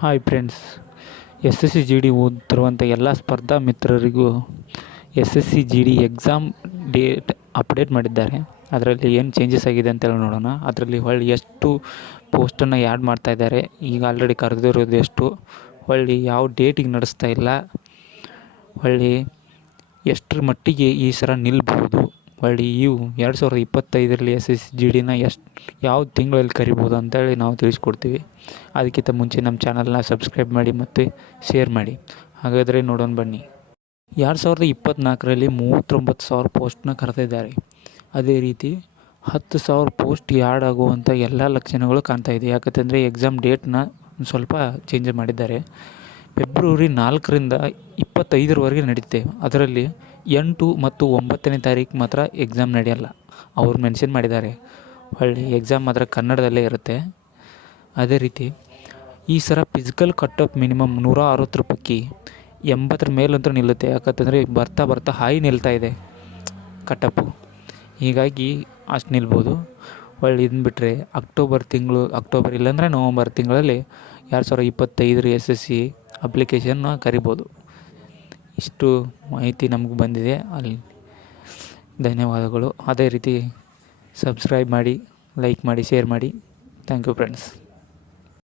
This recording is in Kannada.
Hi friends S S C G D ಓದ್ತಿರುವಂಥ ಎಲ್ಲ ಸ್ಪರ್ಧಾ ಮಿತ್ರರಿಗೂ S S C G D exam date update ಮಾಡಿದ್ದಾರೆ. ಅದರಲ್ಲಿ ಏನು ಚೇಂಜಸ್ ಆಗಿದೆ ಅಂತೇಳಿ ನೋಡೋಣ. ಅದರಲ್ಲಿ ಹೊಳ್ಳಿ ಎಷ್ಟು ಪೋಸ್ಟನ್ನು ಆ್ಯಡ್ ಮಾಡ್ತಾ ಇದ್ದಾರೆ. ಈಗ ಆಲ್ರೆಡಿ ಕರೆದಿರೋದು ಎಷ್ಟು? ಹೊಳ್ಳಿ ಯಾವ ಡೇಟಿಗೆ ನಡೆಸ್ತಾ ಇಲ್ಲ? ಹೊಳ್ಳಿ ಎಷ್ಟರ ಮಟ್ಟಿಗೆ ಈ ಸಲ ನಿಲ್ಬೋದು ಹೊಳ್ಳಿ ಇವು ಎರಡು ಸಾವಿರದ ಇಪ್ಪತ್ತೈದರಲ್ಲಿ ಎಸ್ ಎಸ್ ಜಿ ಡಿನ ಎಷ್ಟು ಯಾವ ತಿಂಗಳಲ್ಲಿ ಕರಿಬೋದು ಅಂತೇಳಿ ನಾವು ತಿಳಿಸ್ಕೊಡ್ತೀವಿ. ಅದಕ್ಕಿಂತ ಮುಂಚೆ ನಮ್ಮ ಚಾನಲ್ನ ಸಬ್ಸ್ಕ್ರೈಬ್ ಮಾಡಿ ಮತ್ತು ಶೇರ್ ಮಾಡಿ. ಹಾಗಾದರೆ ನೋಡೋಣ ಬನ್ನಿ. ಎರಡು ಸಾವಿರದ ಇಪ್ಪತ್ತ್ನಾಲ್ಕರಲ್ಲಿ ಮೂವತ್ತೊಂಬತ್ತು ಸಾವಿರ ಪೋಸ್ಟ್ನ ಕರೆದಿದ್ದಾರೆ. ಅದೇ ರೀತಿ ಹತ್ತು ಸಾವಿರ ಪೋಸ್ಟ್ ಯಾಡ್ ಆಗುವಂಥ ಎಲ್ಲ ಲಕ್ಷಣಗಳು ಕಾಣ್ತಾ ಇದೆ. ಯಾಕಂತಂದರೆ ಎಕ್ಸಾಮ್ ಡೇಟ್ನ ಸ್ವಲ್ಪ ಚೇಂಜ್ ಮಾಡಿದ್ದಾರೆ. ಫೆಬ್ರವರಿ ನಾಲ್ಕರಿಂದ ಇಪ್ಪತ್ತೈದರವರೆಗೆ ನಡೆಯುತ್ತೆ ಅದರಲ್ಲಿ ಎಂಟು ಮತ್ತು ಒಂಬತ್ತನೇ ತಾರೀಕು ಮಾತ್ರ ಎಕ್ಸಾಮ್ ನಡೆಯಲ್ಲ. ಅವ್ರು ಮೆನ್ಷನ್ ಮಾಡಿದ್ದಾರೆ. ಹೊಳ್ಳಿ ಎಕ್ಸಾಮ್ ಮಾತ್ರ ಕನ್ನಡದಲ್ಲೇ ಇರುತ್ತೆ. ಅದೇ ರೀತಿ, ಈ ಸಲ ಫಿಸಿಕಲ್ ಕಟ್ ಆಫ್ ಮಿನಿಮಮ್ ನೂರ ಅರವತ್ತು ರೂಪಾಯಿ ಎಂಬತ್ತರ ಮೇಲಂತೂ ನಿಲ್ಲುತ್ತೆ. ಯಾಕಂತಂದರೆ ಬರ್ತಾ ಬರ್ತಾ ಹಾಯಿ ನಿಲ್ತಾ ಇದೆ ಕಟ್ಟಪ್ಪು ಹೀಗಾಗಿ ಅಷ್ಟು ನಿಲ್ಬೋದು. ಒಳ್ಳೆ ಇದನ್ನ ಬಿಟ್ಟರೆ ಅಕ್ಟೋಬರ್ ತಿಂಗಳು, ಅಕ್ಟೋಬರ್ ಇಲ್ಲಾಂದರೆ ನವಂಬರ್ ತಿಂಗಳಲ್ಲಿ ಎರಡು ಸಾವಿರ ಇಪ್ಪತ್ತೈದರ ಎಸ್ ಎಸ್ ಸಿ ಅಪ್ಲಿಕೇಶನ್ನ ಕರಿಬೋದು. ಇಷ್ಟು ಮಾಹಿತಿ ನಮಗೆ ಬಂದಿದೆ. ಅಲ್ಲಿ ಧನ್ಯವಾದಗಳು. ಅದೇ ರೀತಿ ಸಬ್ಸ್ಕ್ರೈಬ್ ಮಾಡಿ ಲೈಕ್ ಮಾಡಿ ಶೇರ್ ಮಾಡಿ. Thank you friends